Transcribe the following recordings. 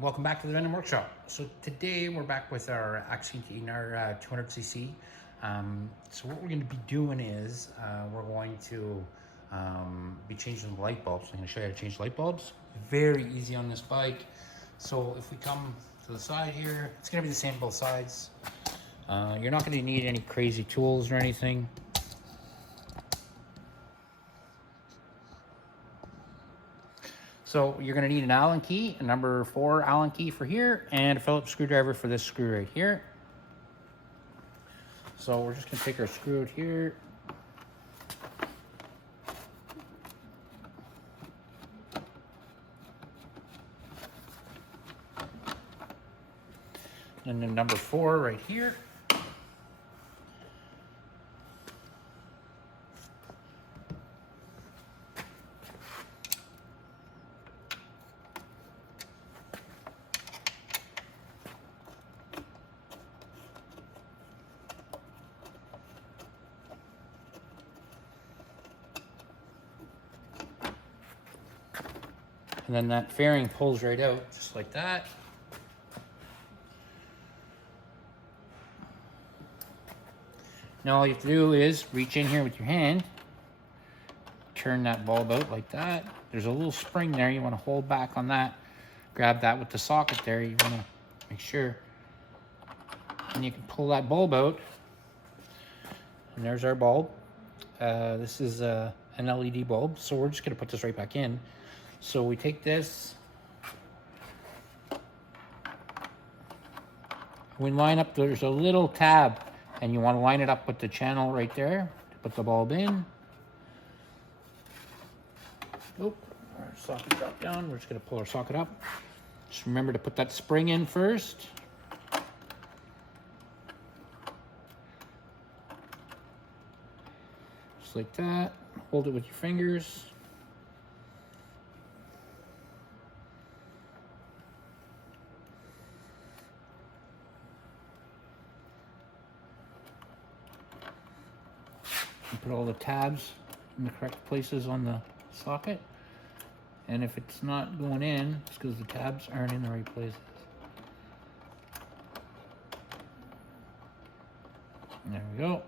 Welcome back to the Venom Workshop. So today we're back with our x18R 200cc. So what we're going to be doing is we're going to be changing the light bulbs. I'm going to show you how to change light bulbs. Very easy on this bike. So if we come to the side here, it's going to be the same both sides. You're not going to need any crazy tools or anything. So you're going to need an Allen key, a number 4 Allen key for here, and a Phillips screwdriver for this screw right here. So we're just going to take our screw out here. And then number 4 right here. And then that fairing pulls right out, just like that. Now all you have to do is reach in here with your hand, turn that bulb out like that. There's a little spring there, you want to hold back on that. Grab that with the socket there, you want to make sure. And you can pull that bulb out. And there's our bulb. This is an LED bulb, so we're just going to put this right back in. So we take this, we line up, there's a little tab, and you want to line it up with the channel right there to put the bulb in. Oh, our socket dropped down. We're just going to pull our socket up. Just remember to put that spring in first. Just like that. Hold it with your fingers. And put all the tabs in the correct places on the socket. And if it's not going in, it's because the tabs aren't in the right places. And there we go.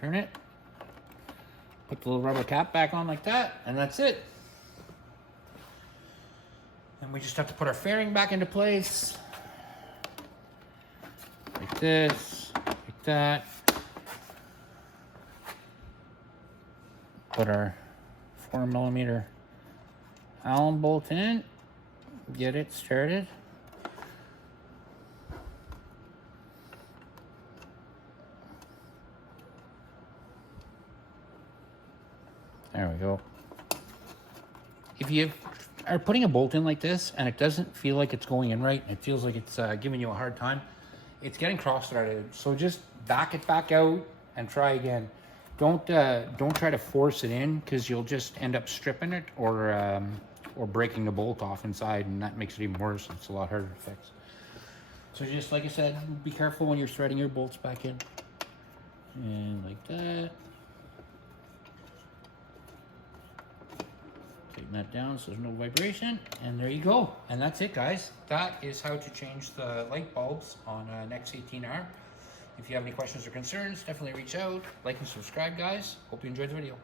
Turn it. Put the little rubber cap back on like that, and that's it. And we just have to put our fairing back into place. Like this, like that. Put our 4mm Allen bolt in, get it started. There we go. If you are putting a bolt in like this and it doesn't feel like it's going in right, it feels like it's giving you a hard time, it's getting cross-threaded. So just back it back out and try again. Don't try to force it in, because you'll just end up stripping it or breaking the bolt off inside, and that makes it even worse. It's a lot harder to fix. So just like I said, be careful when you're threading your bolts back in. And like that. Tighten that down so there's no vibration, and there you go. And that's it, guys. That is how to change the light bulbs on an x18R. If you have any questions or concerns, definitely reach out. Like and subscribe, guys. Hope you enjoyed the video.